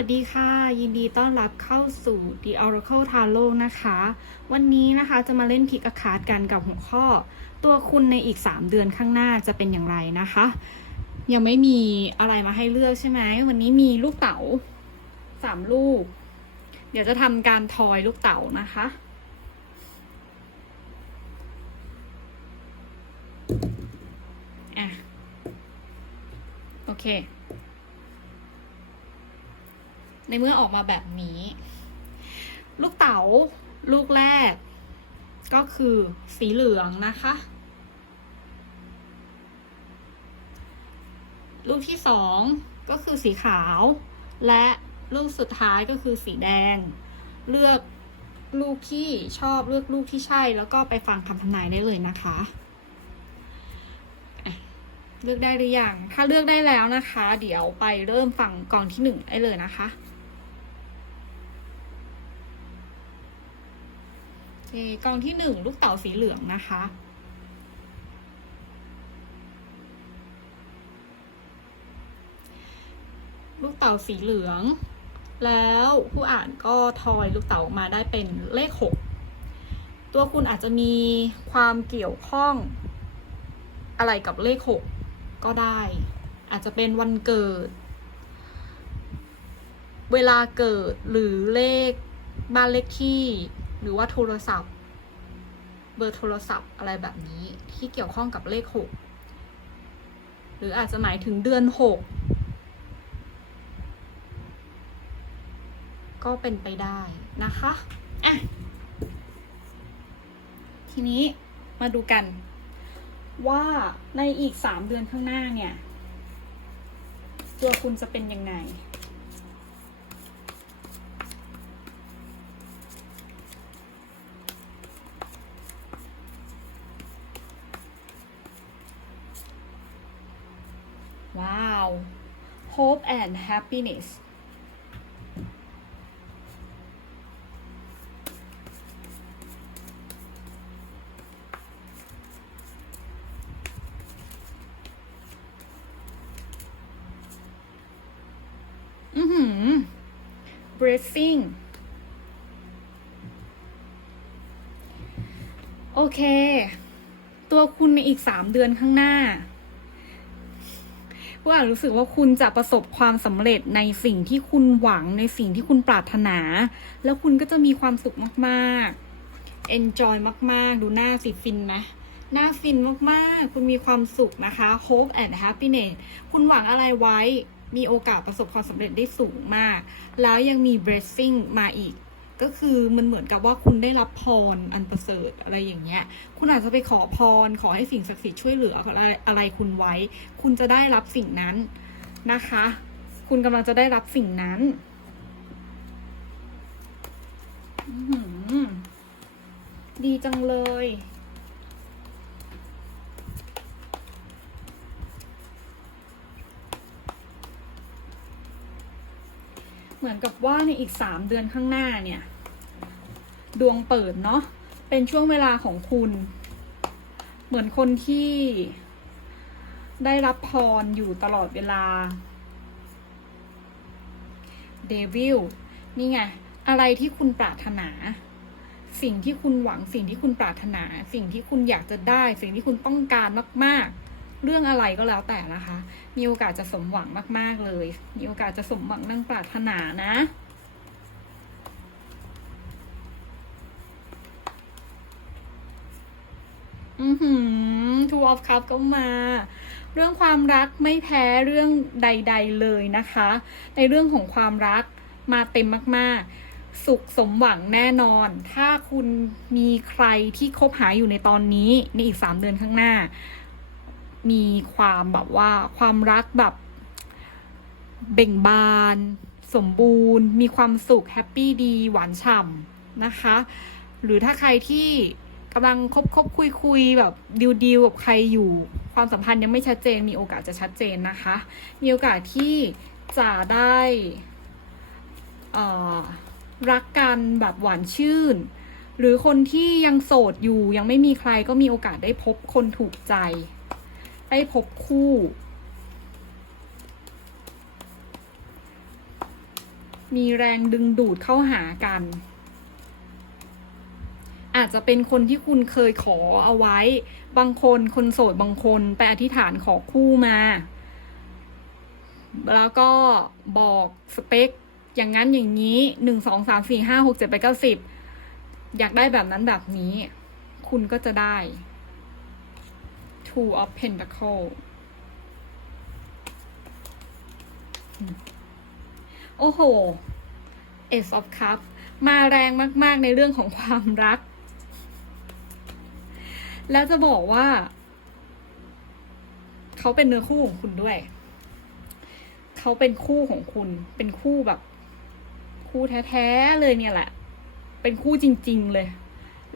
วัสดีค่ะ ยินดีต้อนรับเข้าสู่ The Oracle Tarot นะคะ วันนี้นะคะจะมาเล่นพิกอาคาดกันกับหัวข้อ ตัวคุณในอีก 3 เดือนข้างหน้าจะเป็นอย่างไรนะคะ ยังไม่มีอะไรมาให้เลือกใช่ไหม วันนี้มีลูกเต๋าสามลูก เดี๋ยวจะทำการทอยลูกเต๋านะคะ อะ โอเค ในเมื่อออกมาแบบนี้ ลูกเต๋าลูกแรก ก็คือสีเหลืองนะคะ ลูกที่สองก็คือสีขาว และลูกสุดท้ายก็คือสีแดง เลือกลูกที่ชอบเลือกลูกที่ใช่ แล้วก็ไปฟังคำทำนายได้เลยนะคะ เลือกได้หรือยังถ้าเลือกได้แล้วนะคะ เดี๋ยวไปเริ่มฟังกองที่หนึ่งได้เลยนะคะ โอ เคกองที่หนึ่งลูกเต๋าสีเหลืองนะคะ ลูกเต๋าสีเหลือง แล้วผู้อ่านก็ทอยลูกเต๋าออกมาได้เป็นเลขหกตัวคุณอาจจะมีความเกี่ยวข้องอะไรกับเลขหกก็ได้ อาจจะเป็นวันเกิด เวลาเกิดหรือเลขบ้านเลขที่ หรือว่าโทรศัพท์ เบอร์โทรศัพท์อะไรแบบนี้ที่เกี่ยวข้องกับเลขหกหรืออาจจะหมายถึงเดือนหกก็เป็นไปได้นะคะอะทีนี้มาดูกัน ว่าในอีกสามเดือนข้างหน้าเนี่ย ตัวคุณจะเป็นยังไง ว้าว hope and happiness อือหือ blessing โอเค ตัวคุณในอีกสามเดือนข้างหน้า ว่ารู้สึกว่าคุณจะประสบความสำเร็จในสิ่งที่คุณหวังในสิ่งที่คุณปรารถนา แล้วคุณก็จะมีความสุขมากๆ enjoy มากๆ ดูหน้าสิฟินไหมหน้าฟินมากๆ คุณมีความสุขนะคะ hope and happiness คุณหวังอะไรไว้มีโอกาสประสบความสำเร็จได้สูงมาก แล้วยังมี blessing มาอีก ก็คือมันเหมือนกับว่าคุณได้รับพรอันประเสริฐอะไรอย่างเงี้ย คุณอาจจะไปขอพร ขอให้สิ่งศักดิ์สิทธิ์ช่วยเหลืออะไรอะไรคุณไว้ คุณจะได้รับสิ่งนั้นนะคะ คุณกำลังจะได้รับสิ่งนั้นดีจังเลย เหมือนกับว่าในอีกสามเดือนข้างหน้าเนี่ย ดวงเปิดเนาะเป็นช่วงเวลาของคุณ เหมือนคนที่ได้รับพรอยู่ตลอดเวลาเดวิลนี่ไง อะไรที่คุณปรารถนา สิ่งที่คุณหวังสิ่งที่คุณปรารถนา สิ่งที่คุณอยากจะได้ สิ่งที่คุณต้องการมาก ๆ เรื่องอะไรก็แล้วแต่นะคะ มีโอกาสจะสมหวังมาก ๆ เลย มีโอกาสจะสมหวังนั่งปรารถนานะ อือหือ Two of Cups ก็มา เรื่องความรักไม่แพ้เรื่องใด ๆ เลยนะคะ ในเรื่องของความรักมาเต็มมาก ๆสุขสมหวังแน่นอน ถ้าคุณมีใครที่คบหาอยู่ในตอนนี้ในอีกสามเดือนข้างหน้า มีความแบบว่าความรักแบบเบ่งบาน สมบูรณ์ มีความสุขแฮปปี้ดี หวานฉ่ำนะคะ หรือถ้าใครที่กำลังคบคบคุยคุยแบบดิวดิวกับใครอยู่ ความสัมพันธ์ยังไม่ชัดเจน มีโอกาสจะชัดเจนนะคะ มีโอกาสที่จะได้รักกันแบบหวานชื่น หรือคนที่ยังโสดอยู่ยังไม่มีใครก็มีโอกาสได้พบคนถูกใจ ได้พบคู่ มีแรงดึงดูดเข้าหากัน อาจจะเป็นคนที่คุณเคยขอเอาไว้ บางคนคนโสดบางคนไปอธิษฐานขอคู่มา แล้วก็บอกสเปคอย่างนั้นอย่างนี้หนึ่งสองสามสี่ห้าหกเจ็ดแปดเก้าสิบอยากได้แบบนั้นแบบนี้ คุณก็จะได้ two of pentacle โอ้โห ace of cup มาแรงมาก ๆ ในเรื่องของความรัก แล้วจะบอกว่า เขาเป็นเนื้อคู่ของคุณด้วย เขาเป็นคู่ของคุณ เป็นคู่แบบ คู่แท้ ๆ เลยเนี่ยแหละ เป็นคู่จริง ๆ เลย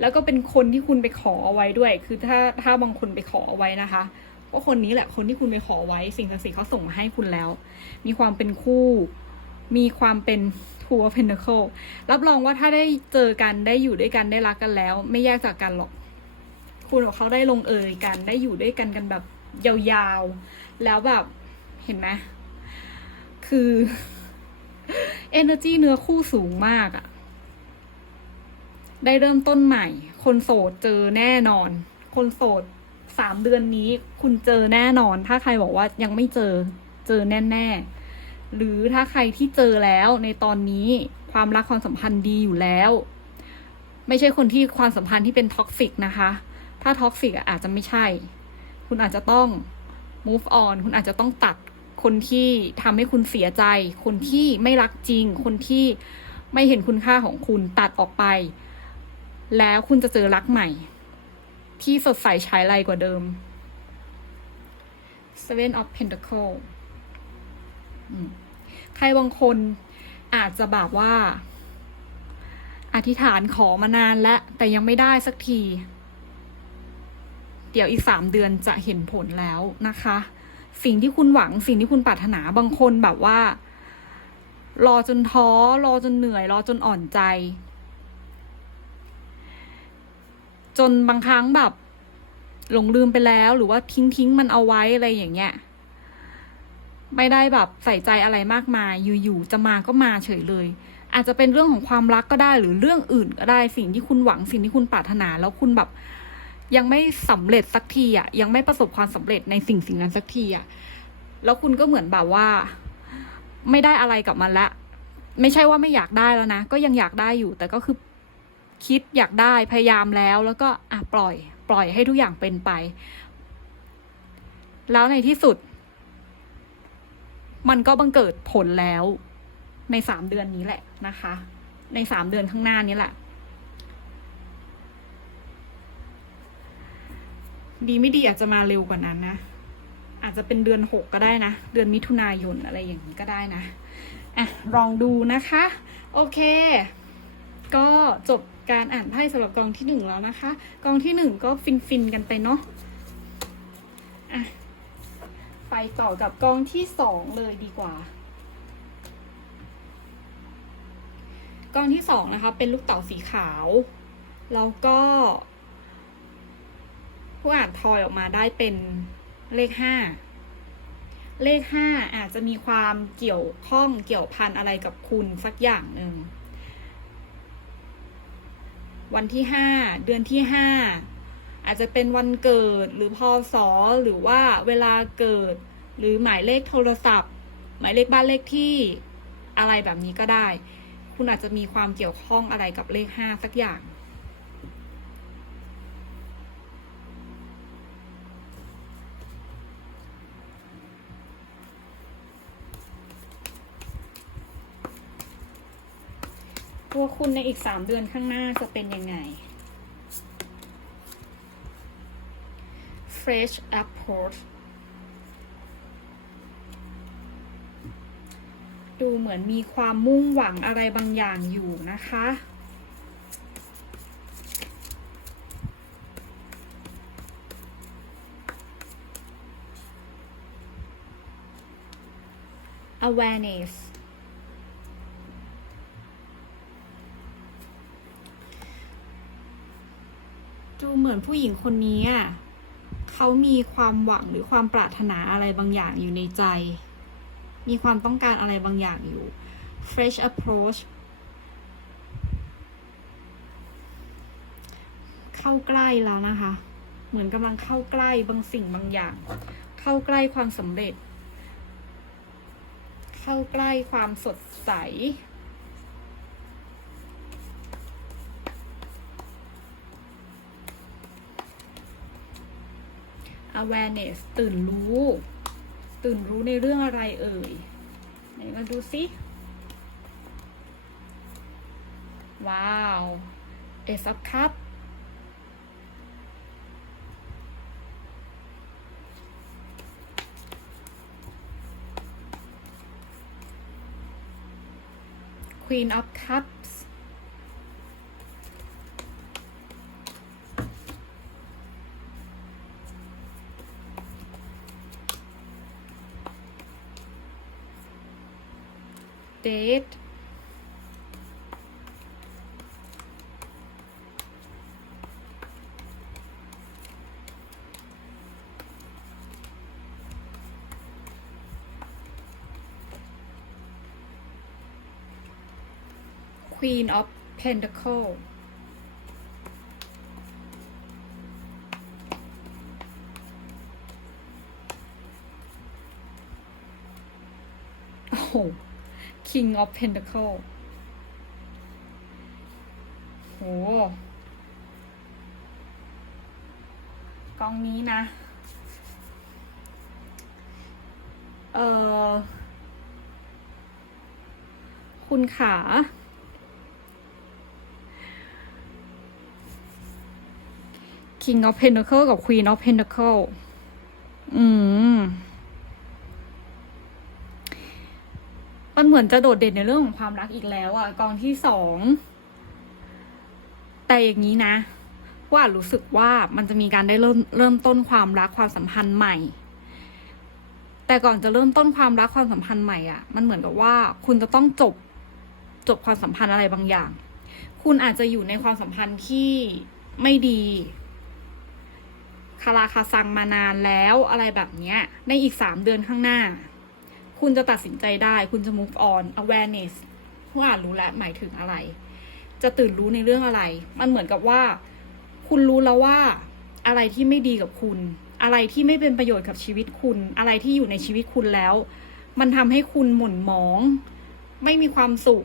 แล้วก็เป็นคนที่คุณไปขอเอาไว้ด้วย คือถ้าถ้าบางคนไปขอเอาไว้นะคะก็คนนี้แหละคนที่คุณไปขอไว้สิ่งศักดิ์สิทธิ์เขาส่งมาให้คุณแล้ว มีความเป็นคู่ มีความเป็น two of pentacle รับรองว่าถ้าได้เจอกันได้อยู่ด้วยกันได้รักกันแล้ว ไม่แยกจากกันหรอก คุณกับเขาได้ลงเอยกัน ได้อยู่ด้วยกันกันแบบยาวๆ แล้วแบบเห็นไหมคือ energy เนื้อคู่สูงมากอะ ได้เริ่มต้นใหม่ คนโสดเจอแน่นอน คนโสดสามเดือนนี้คุณเจอแน่นอน ถ้าใครบอกว่ายังไม่เจอเจอแน่ ๆ หรือถ้าใครที่เจอแล้วในตอนนี้ความรักความสัมพันธ์ดีอยู่แล้ว ไม่ใช่คนที่ความสัมพันธ์ที่เป็นท็อกซิกนะคะ ถ้าท็อกซิกอาจจะไม่ใช่ คุณอาจจะต้อง move on คุณอาจจะต้องตัดคนที่ทำให้คุณเสียใจ คนที่ไม่รักจริง คนที่ไม่เห็นคุณค่าของคุณตัดออกไป แล้วคุณจะเจอรักใหม่ ที่สดใสฉายไรกว่าเดิม Seven of Pentacle อืมใครบางคนอาจจะแบบว่า อธิษฐานขอมานานแล้วแต่ยังไม่ได้สักที เดี๋ยวอีกสามเดือนจะเห็นผลแล้วนะคะ สิ่งที่คุณหวังสิ่งที่คุณปรารถนาบางคนแบบว่า รอจนท้อ รอจนเหนื่อย รอจนอ่อนใจ จนบางครั้งแบบ หลงลืมไปแล้ว หรือว่าทิ้งทิ้งมันเอาไว้อะไรอย่างเงี้ยไม่ได้แบบใส่ใจอะไรมากมาย อยู่ๆจะมาก็มาเฉยเลย อาจจะเป็นเรื่องของความรักก็ได้ หรือเรื่องอื่นก็ได้สิ่งที่คุณหวังสิ่งที่คุณปรารถนา แล้วคุณแบบ ยังไม่สำเร็จสักทีอะ ยังไม่ประสบความสำเร็จในสิ่งสิ่งนั้นสักทีอะแล้วคุณก็เหมือนแบบว่า ไม่ได้อะไรกับมันละ ไม่ใช่ว่าไม่อยากได้แล้วนะก็ยังอยากได้อยู่ แต่ก็คือ คิดอยากได้พยายามแล้วแล้วก็อะปล่อย ปล่อยให้ทุกอย่างเป็นไป แล้วในที่สุด มันก็บังเกิดผลแล้วในสามเดือนนี้แหละนะคะ ในสามเดือนข้างหน้านี้แหละ ดีไม่ดีอาจจะมาเร็วกว่านั้นนะ อาจจะเป็นเดือนหกก็ได้นะ เดือนมิถุนายนอะไรอย่างนี้ก็ได้นะอะลองดูนะคะ โอเค ก็จบ การอ่านไพ่สำหรับกองที่หนึ่งแล้วนะคะ กองที่หนึ่งก็ฟินฟินๆกันไปเนาะอะไปต่อกับกองที่สองเลยดีกว่า กองที่สองนะคะ เป็นลูกเต๋าสีขาว แล้วก็ผู้อ่านทอยออกมาได้เป็นเลขห้าเลขห้าอาจจะมีความเกี่ยวข้องเกี่ยวพันอะไรกับคุณสักอย่างหนึ่ง วันที่ห้าเดือนที่ห้าอาจจะเป็นวันเกิดหรือพศหรือว่าเวลาเกิด หรือหมายเลขโทรศัพท์ หมายเลขบ้านเลขที่อะไรแบบนี้ก็ได้ คุณอาจจะมีความเกี่ยวข้องอะไรกับเลขห้าสักอย่าง ตัวคุณในอีกสามเดือนข้างหน้าจะเป็นยังไง Fresh approach ดูเหมือนมีความมุ่งหวังอะไรบางอย่างอยู่นะคะ awareness ดู เหมือนผู้หญิงคนนี้อะเขามีความหวังหรือความปรารถนาอะไรบางอย่างอยู่ในใจ มีความต้องการอะไรบางอย่างอยู่ fresh approach เข้าใกล้แล้วนะคะ เหมือนกำลังเข้าใกล้บางสิ่งบางอย่าง เข้าใกล้ความสำเร็จ เข้าใกล้ความสดใส awareness ตื่นรู้ ตื่นรู้ในเรื่องอะไรเอ่ยไหนมาดูสิว้าว Ace of Cups Queen of cup Date Queen of Pentacle King of Pentacle โหกองนี้นะ เออคุณขา King of Pentacle กับ Queen of Pentacle อืม มันเหมือนจะโดดเด่นในเรื่องของความรักอีกแล้วอะกองที่สองแต่อย่างนี้นะว่ารู้สึกว่ามันจะมีการได้เริ่มเริ่มต้นความรักความสัมพันธ์ใหม่ แต่ก่อนจะเริ่มต้นความรักความสัมพันธ์ใหม่อะมันเหมือนกับว่าคุณจะต้องจบจบความสัมพันธ์อะไรบางอย่าง คุณอาจจะอยู่ในความสัมพันธ์ที่ไม่ดีคาราคาซังมานานแล้วอะไรแบบเนี้ย ในอีกสามเดือนข้างหน้า คุณจะตัดสินใจได้ คุณจะ move on awareness ผู้อ่านรู้แล้วหมายถึงอะไร จะตื่นรู้ในเรื่องอะไร มันเหมือนกับว่า คุณรู้แล้วว่าอะไรที่ไม่ดีกับคุณ อะไรที่ไม่เป็นประโยชน์กับชีวิตคุณ อะไรที่อยู่ในชีวิตคุณแล้ว มันทำให้คุณหม่นหมอง ไม่มีความสุข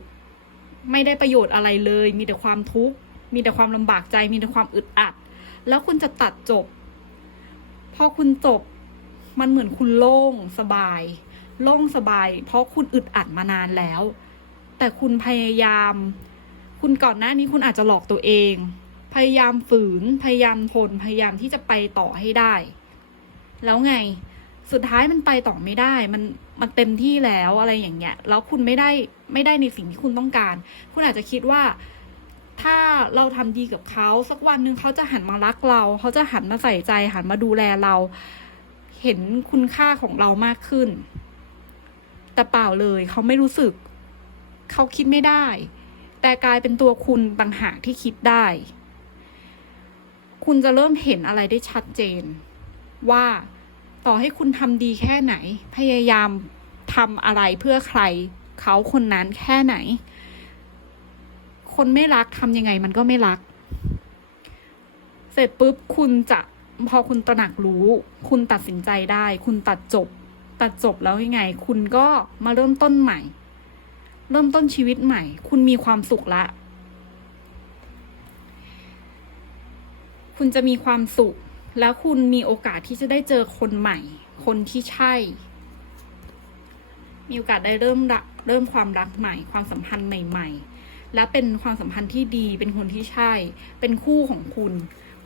ไม่ได้ประโยชน์อะไรเลย มีแต่ความทุกข์ มีแต่ความลำบากใจ มีแต่ความอึดอัด แล้วคุณจะตัดจบ พอคุณจบ มันเหมือนคุณโล่งสบาย โล่งสบาย เพราะคุณอึดอัดมานานแล้ว แต่คุณพยายาม คุณก่อนหน้านี้คุณอาจจะหลอกตัวเอง พยายามฝืน พยายามทน พยายามที่จะไปต่อให้ได้ แล้วไง สุดท้ายมันไปต่อไม่ได้ มัน มันเต็มที่แล้วอะไรอย่างเงี้ย แล้วคุณไม่ได้ ไม่ได้ในสิ่งที่คุณต้องการ คุณอาจจะคิดว่าถ้าเราทำดีกับเขาสักวันหนึ่งเขาจะหันมารักเรา เขาจะหันมาใส่ใจหันมาดูแลเรา เห็นคุณค่าของเรามากขึ้น แต่เปล่าเลยเขาไม่รู้สึก เขาคิดไม่ได้ แต่กลายเป็นตัวคุณต่างหากที่คิดได้ คุณจะเริ่มเห็นอะไรได้ชัดเจน ว่าต่อให้คุณทำดีแค่ไหน พยายามทำอะไรเพื่อใคร เขาคนนั้นแค่ไหน คนไม่รักทำยังไงมันก็ไม่รัก เสร็จปุ๊บคุณจะพอคุณตระหนักรู้ คุณตัดสินใจได้ คุณตัดจบ ตัดจบแล้วยังไง คุณก็มาเริ่มต้นใหม่ เริ่มต้นชีวิตใหม่ คุณมีความสุขละ คุณจะมีความสุข แล้วคุณมีโอกาสที่จะได้เจอคนใหม่ คนที่ใช่ มีโอกาสได้เริ่มเริ่มความรักใหม่ ความสัมพันธ์ใหม่ ๆ และเป็นความสัมพันธ์ที่ดี เป็นคนที่ใช่ เป็นคู่ของคุณ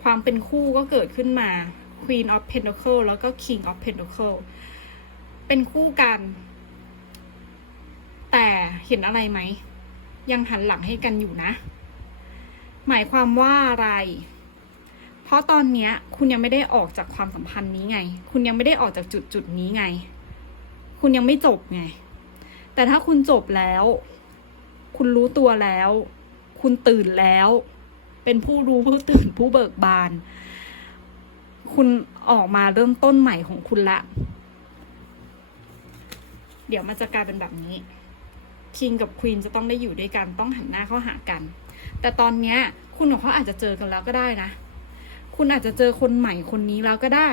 ความเป็นคู่ก็เกิดขึ้นมา Queen of Pentacle แล้วก็ King of Pentacle เป็นคู่กัน แต่เห็นอะไรไหม ยังหันหลังให้กันอยู่นะ หมายความว่าอะไร เพราะตอนเนี้ย คุณยังไม่ได้ออกจากความสัมพันธ์นี้ไง คุณยังไม่ได้ออกจากจุดจุดนี้ไง คุณยังไม่จบไง แต่ถ้าคุณจบแล้ว คุณรู้ตัวแล้ว คุณตื่นแล้ว เป็นผู้รู้ผู้ตื่นผู้เบิกบาน คุณออกมาเริ่มต้นใหม่ของคุณละ เดี๋ยวมันจะกลายเป็นแบบนี้คิงกับควีนจะต้องได้อยู่ด้วยกันต้องหันหน้าเข้าหากัน แต่ตอนเนี้ยคุณกับเขาอาจจะเจอกันแล้วก็ได้นะ คุณอาจจะเจอคนใหม่คนนี้แล้วก็ได้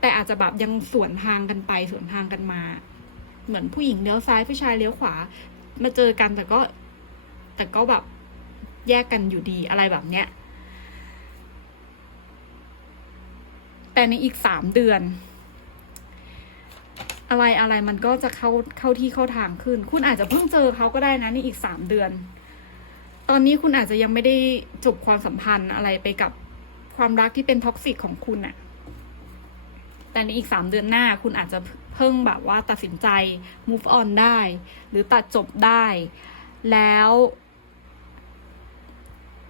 แต่อาจจะแบบยังสวนทางกันไปสวนทางกันมา เหมือนผู้หญิงเลี้ยวซ้ายผู้ชายเลี้ยวขวา มาเจอกันแต่ก็ แต่ก็แบบแยกกันอยู่ดีอะไรแบบเนี้ยแต่ในอีกสามเดือน อะไรอะไรมันก็จะเข้าเข้าที่เข้าทางขึ้น คุณอาจจะเพิ่งเจอเขาก็ได้นะในอีกสามเดือน ตอนนี้คุณอาจจะยังไม่ได้จบความสัมพันธ์อะไรไปกับความรักที่เป็นท็อกซิกของคุณอะแต่ในอีกสามเดือนหน้าคุณอาจจะเพิ่งแบบว่าตัดสินใจ move on ได้ หรือตัดจบได้ แล้ว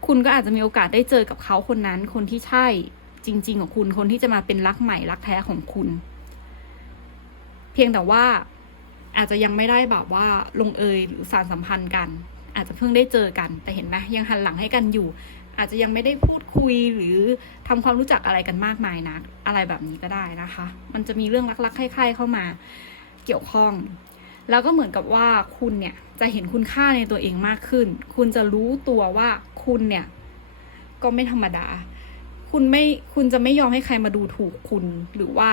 คุณก็อาจจะมีโอกาสได้เจอกับเขาคนนั้น คนที่ใช่จริง ๆ ของคุณคนที่จะมาเป็นรักใหม่รักแท้ของคุณ เพียงแต่ว่าอาจจะยังไม่ได้แบบว่าลงเอยหรือสารสัมพันธ์กัน อาจจะเพิ่งได้เจอกัน แต่เห็นไหมยังหันหลังให้กันอยู่ อาจจะยังไม่ได้พูดคุยหรือทำความรู้จักอะไรกันมากมายนะอะไรแบบนี้ก็ได้นะคะ มันจะมีเรื่องรักๆใคร่ๆเข้ามาเกี่ยวข้อง แล้วก็เหมือนกับว่าคุณเนี่ยจะเห็นคุณค่าในตัวเองมากขึ้น คุณจะรู้ตัวว่าคุณเนี่ยก็ไม่ธรรมดา คุณไม่คุณจะไม่ยอมให้ใครมาดูถูกคุณหรือว่า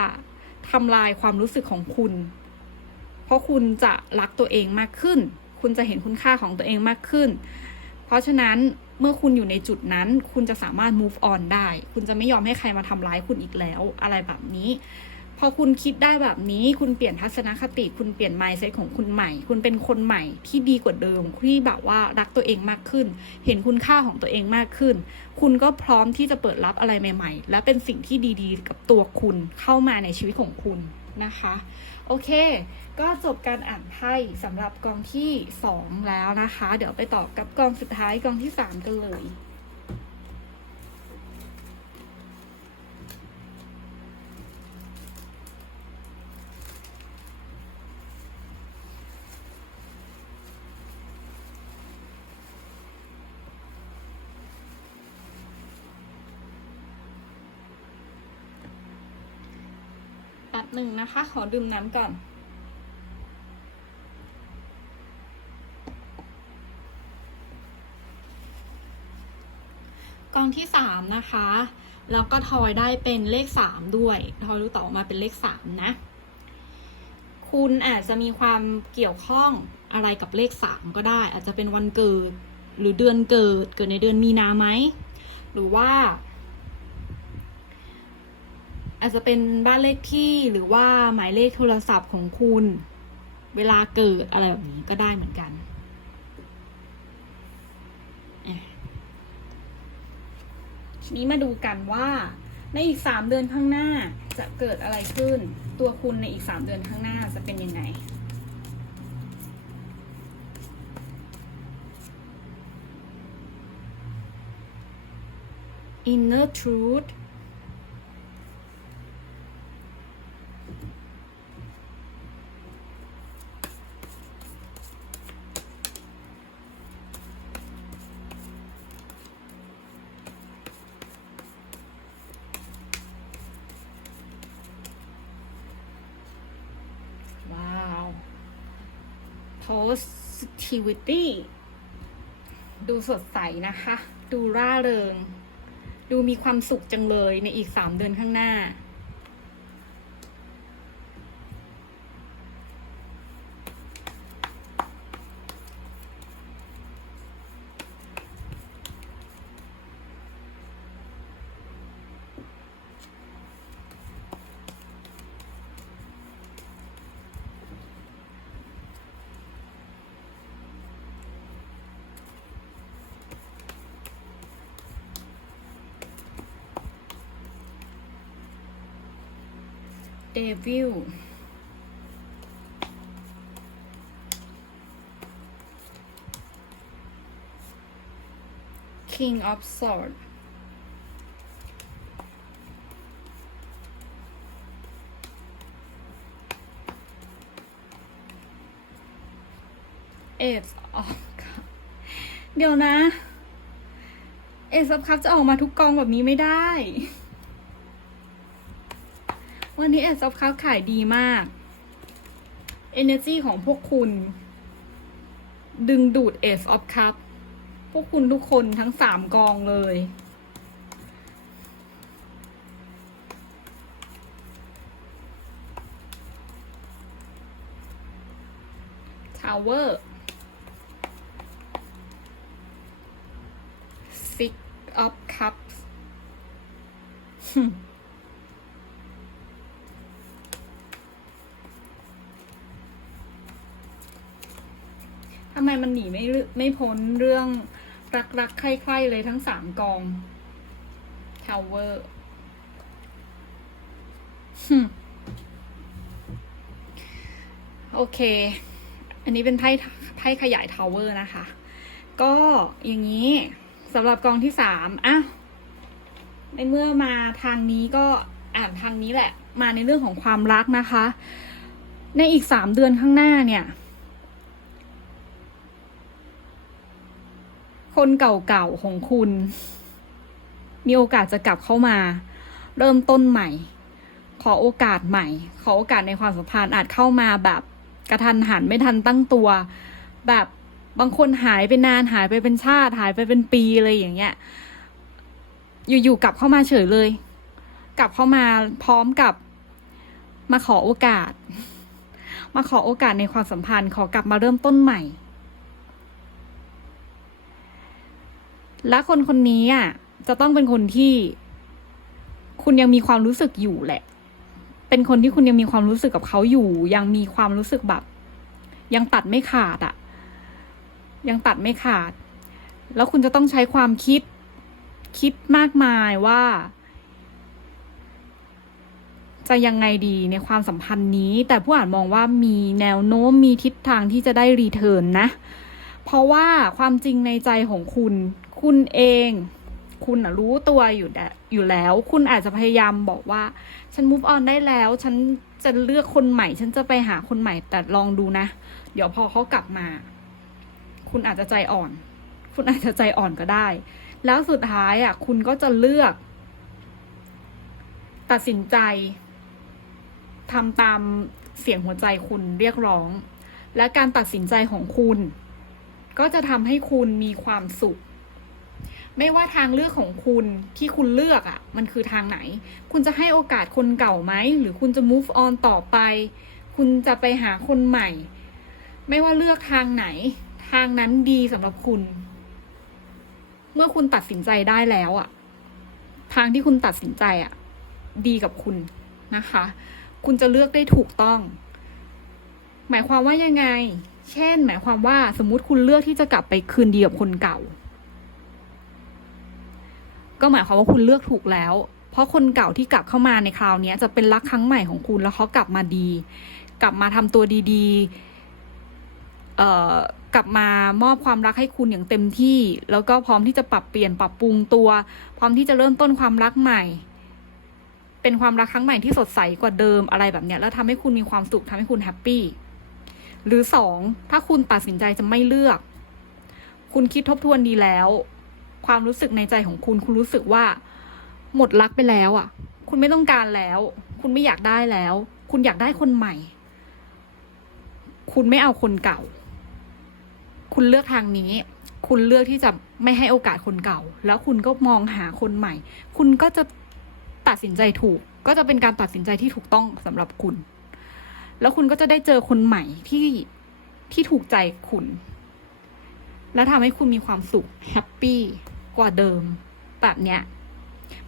ทำลายความรู้สึกของคุณ เพราะคุณจะรักตัวเองมากขึ้น คุณจะเห็นคุณค่าของตัวเองมากขึ้น เพราะฉะนั้นเมื่อคุณอยู่ในจุดนั้น คุณจะสามารถ move on ได้ คุณจะไม่ยอมให้ใครมาทำร้ายคุณอีกแล้ว อะไรแบบนี้ พอคุณคิดได้แบบนี้ คุณเปลี่ยนทัศนคติ คุณเปลี่ยน mindset ของคุณใหม่ คุณเป็นคนใหม่ที่ดีกว่าเดิมที่แบบว่ารักตัวเองมากขึ้น เห็นคุณค่าของตัวเองมากขึ้น คุณก็พร้อมที่จะเปิดรับอะไรใหม่ ๆ และเป็นสิ่งที่ดีๆ กับตัวคุณเข้ามาในชีวิตของคุณนะคะ โอเค ก็จบการอ่านไพ่สำหรับกองที่ 2 แล้วนะคะ เดี๋ยวไปต่อกับกองสุดท้ายกองที่ 3 กันเลย หนึ่งนะคะ ขอดื่มน้ำก่อน กองที่สามนะคะ แล้วก็ทอยได้เป็นเลขสามด้วย ทอยรู้ต่อออกมาเป็นเลขสามนะ คุณอาจจะมีความเกี่ยวข้องอะไรกับเลขสามก็ได้ อาจจะเป็นวันเกิด หรือเดือนเกิด เกิดในเดือนมีนาไหม หรือว่า อาจจะเป็นบ้านเลขที่หรือว่าหมายเลขโทรศัพท์ของคุณ เวลาเกิดอะไรแบบนี้ก็ได้เหมือนกัน ทีนี้มาดูกันว่า ในอีกสามเดือนข้างหน้าจะเกิดอะไรขึ้น ตัวคุณในอีกสามเดือนข้างหน้าจะเป็นยังไง inner truth ว้าว positivity ดูสดใสนะคะ ดูร่าเริง ดูมีความสุขจังเลยในอีกสามเดือนข้างหน้า วิลคิงออฟสอดเอฟออฟเดี๋ยวนะ เอฟซับครับจะออกมาทุกกองแบบนี้ไม่ได้ วันนี้แอดซอฟคัพขายดีมาก Energy ของพวกคุณ ดึงดูด Ace of Cup พพวกคุณทุกคนทั้งสามกองเลย Tower Six of Cups ทำไมมันหนีไม่ลึไม่พ้นเรื่องรักรักใคร่ๆเลยทั้งสามกอง Tower ฮึมโอเค อันนี้เป็นไพ่ไพ่ขยาย Tower นะคะ ก็อย่างนี้สำหรับกองที่สามอะในเมื่อมาทางนี้ก็อ่านทางนี้แหละ มาในเรื่องของความรักนะคะ ในอีกสามเดือนข้างหน้าเนี่ย คนเก่าๆของคุณ มีโอกาสจะกลับเข้ามา เริ่มต้นใหม่ ขอโอกาสใหม่ ขอโอกาสในความสัมพันธ์อาจเข้ามาแบบกระทันหันไม่ทันตั้งตัว แบบบางคนหายไปนานหายไปเป็นชาติหายไปเป็นปีเลยอย่างเงี้ย อยู่ๆกลับเข้ามาเฉยเลย กลับเข้ามาพร้อมกับมาขอโอกาส มาขอโอกาสในความสัมพันธ์ ขอกลับมาเริ่มต้นใหม่ และคนคนนี้อะจะต้องเป็นคนที่ คุณยังมีความรู้สึกอยู่แหละ เป็นคนที่คุณยังมีความรู้สึกกับเขาอยู่ ยังมีความรู้สึกแบบ ยังตัดไม่ขาดอะ ยังตัดไม่ขาด แล้วคุณจะต้องใช้ความคิดคิดมากมายว่า จะยังไงดีในความสัมพันธ์นี้ แต่ผู้อ่านมองว่ามีแนวโน้มมีทิศทางที่จะได้รีเทิร์นนะ เพราะว่าความจริงในใจของคุณ คุณเอง คุณรู้ตัวอยู่อยู่แล้ว คุณอาจจะพยายามบอกว่า ฉัน move on ได้แล้ว ฉันจะเลือกคนใหม่ ฉันจะไปหาคนใหม่ แต่ลองดูนะ เดี๋ยวพอเขากลับมา คุณอาจจะใจอ่อน คุณอาจจะใจอ่อนก็ได้ แล้วสุดท้ายอะ คุณก็จะเลือก ตัดสินใจทำตามเสียงหัวใจคุณเรียกร้อง และการตัดสินใจของคุณ ก็จะทำให้คุณมีความสุข ไม่ว่าทางเลือกของคุณที่คุณเลือกอะ่ะ มันคือทางไหน คุณจะให้โอกาสคนเก่าไหม หรือคุณจะ move on ต่อไป คุณจะไปหาคนใหม่ ไม่ว่าเลือกทางไหน ทางนั้นดีสำหรับคุณ เมื่อคุณตัดสินใจได้แล้วอะ่ะ ทางที่คุณตัดสินใจอะ่ะ ดีกับคุณนะคะ คุณจะเลือกได้ถูกต้อง หมายความว่ายังไง เช่น หมายความว่าสมมุติคุณเลือกที่จะกลับไปคืนดีกับคนเก่า ก็หมายความว่าคุณเลือกถูกแล้ว เพราะคนเก่าที่กลับเข้ามาในคราวนี้จะเป็นรักครั้งใหม่ของคุณแล้วเขากลับมาดี กลับมาทำตัวดีๆเอ่อกลับมามอบความรักให้คุณอย่างเต็มที่ แล้วก็พร้อมที่จะปรับเปลี่ยนปรับปรุงตัว พร้อมที่จะเริ่มต้นความรักใหม่ เป็นความรักครั้งใหม่ที่สดใสกว่าเดิมอะไรแบบเนี้ยแล้วทำให้คุณมีความสุขทำให้คุณแฮปปี้ หรือสองถ้าคุณตัดสินใจจะไม่เลือก คุณคิดทบทวนดีแล้ว ความรู้สึกในใจของคุณ คุณรู้สึกว่า หมดรักไปแล้วอะ คุณไม่ต้องการแล้ว คุณไม่อยากได้แล้ว คุณอยากได้คนใหม่ คุณไม่เอาคนเก่า คุณเลือกทางนี้ คุณเลือกที่จะไม่ให้โอกาสคนเก่า แล้วคุณก็มองหาคนใหม่ คุณก็จะตัดสินใจถูก ก็จะเป็นการตัดสินใจที่ถูกต้องสำหรับคุณ แล้วคุณก็จะได้เจอคนใหม่ที่ที่ถูกใจคุณ แล้วทำให้คุณมีความสุขแฮปปี้กว่าเดิม แบบเนี้ย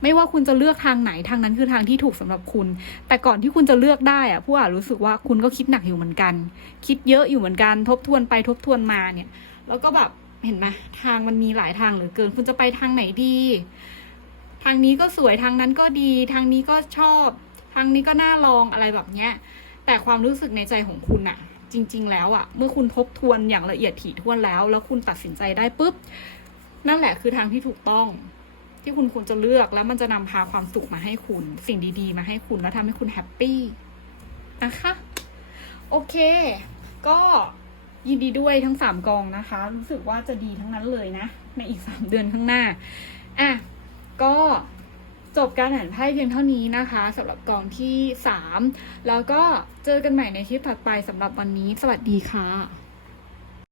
ไม่ว่าคุณจะเลือกทางไหนทางนั้นคือทางที่ถูกสำหรับคุณ แต่ก่อนที่คุณจะเลือกได้อะผู้อ่านรู้สึกว่าคุณก็คิดหนักอยู่เหมือนกัน คิดเยอะอยู่เหมือนกัน ทบทวนไปทบทวนมาเนี่ย แล้วก็แบบเห็นไหมทางมันมีหลายทางเหลือเกิน คุณจะไปทางไหนดี ทางนี้ก็สวยทางนั้นก็ดี ทางนี้ก็ชอบ ทางนี้ก็น่าลองอะไรแบบเนี้ย แต่ความรู้สึกในใจของคุณอะจริง ๆ แล้วอะเมื่อคุณทบทวนอย่างละเอียดถี่ถ้วนแล้ว แล้วคุณตัดสินใจได้ปุ๊บ นั่นแหละคือทางที่ถูกต้อง ที่คุณควรจะเลือกแล้วมันจะนำพาความสุขมาให้คุณ สิ่งดีๆ มาให้คุณแล้วทำให้คุณแฮปปี้นะคะโอเค ก็ยินดีด้วยทั้งสามกองนะคะ รู้สึกว่าจะดีทั้งนั้นเลยนะ ในอีกสามเดือนข้างหน้า อะ ก็ จบการอ่านไพ่เพียงเท่านี้นะคะสำหรับกองที่สามแล้วก็เจอกันใหม่ในคลิปถัดไปสำหรับวันนี้ สวัสดีค่ะ